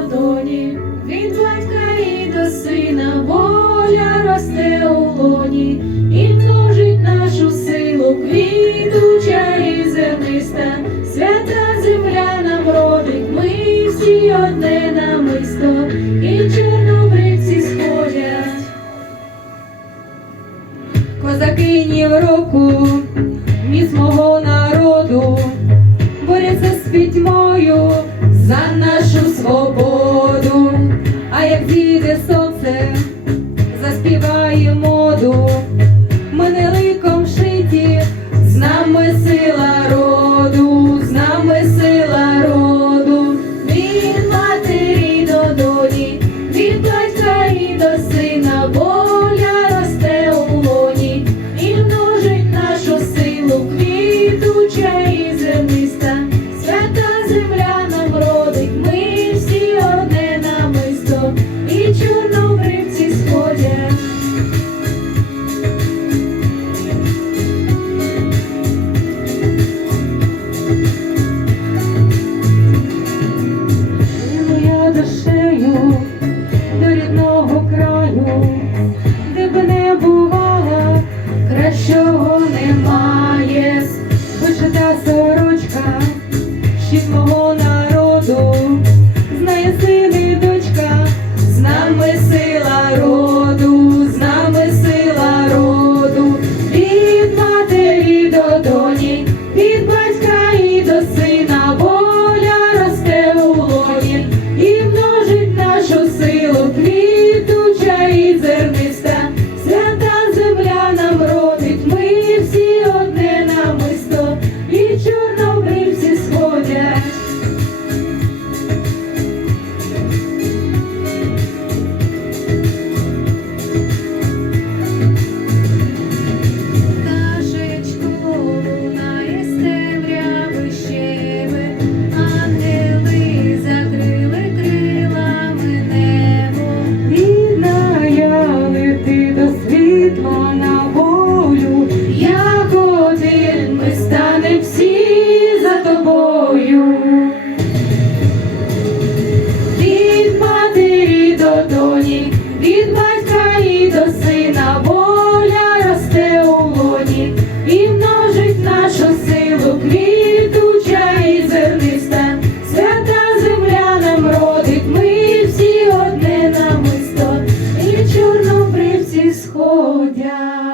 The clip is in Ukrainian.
долоні, від батька і до сина воля росте у лоні і множить нашу силу квітуча і зерниста, свята земля нам родить, ми всі одне намисто, і чорнобривці сходять. Козаки Європу. see тобою, від матері до доні, від батька і до сина воля росте у лоні. І множить нашу силу квітуча і зерниста, свята земля нам родить, ми всі одне намисто, і чорнобривці сходять.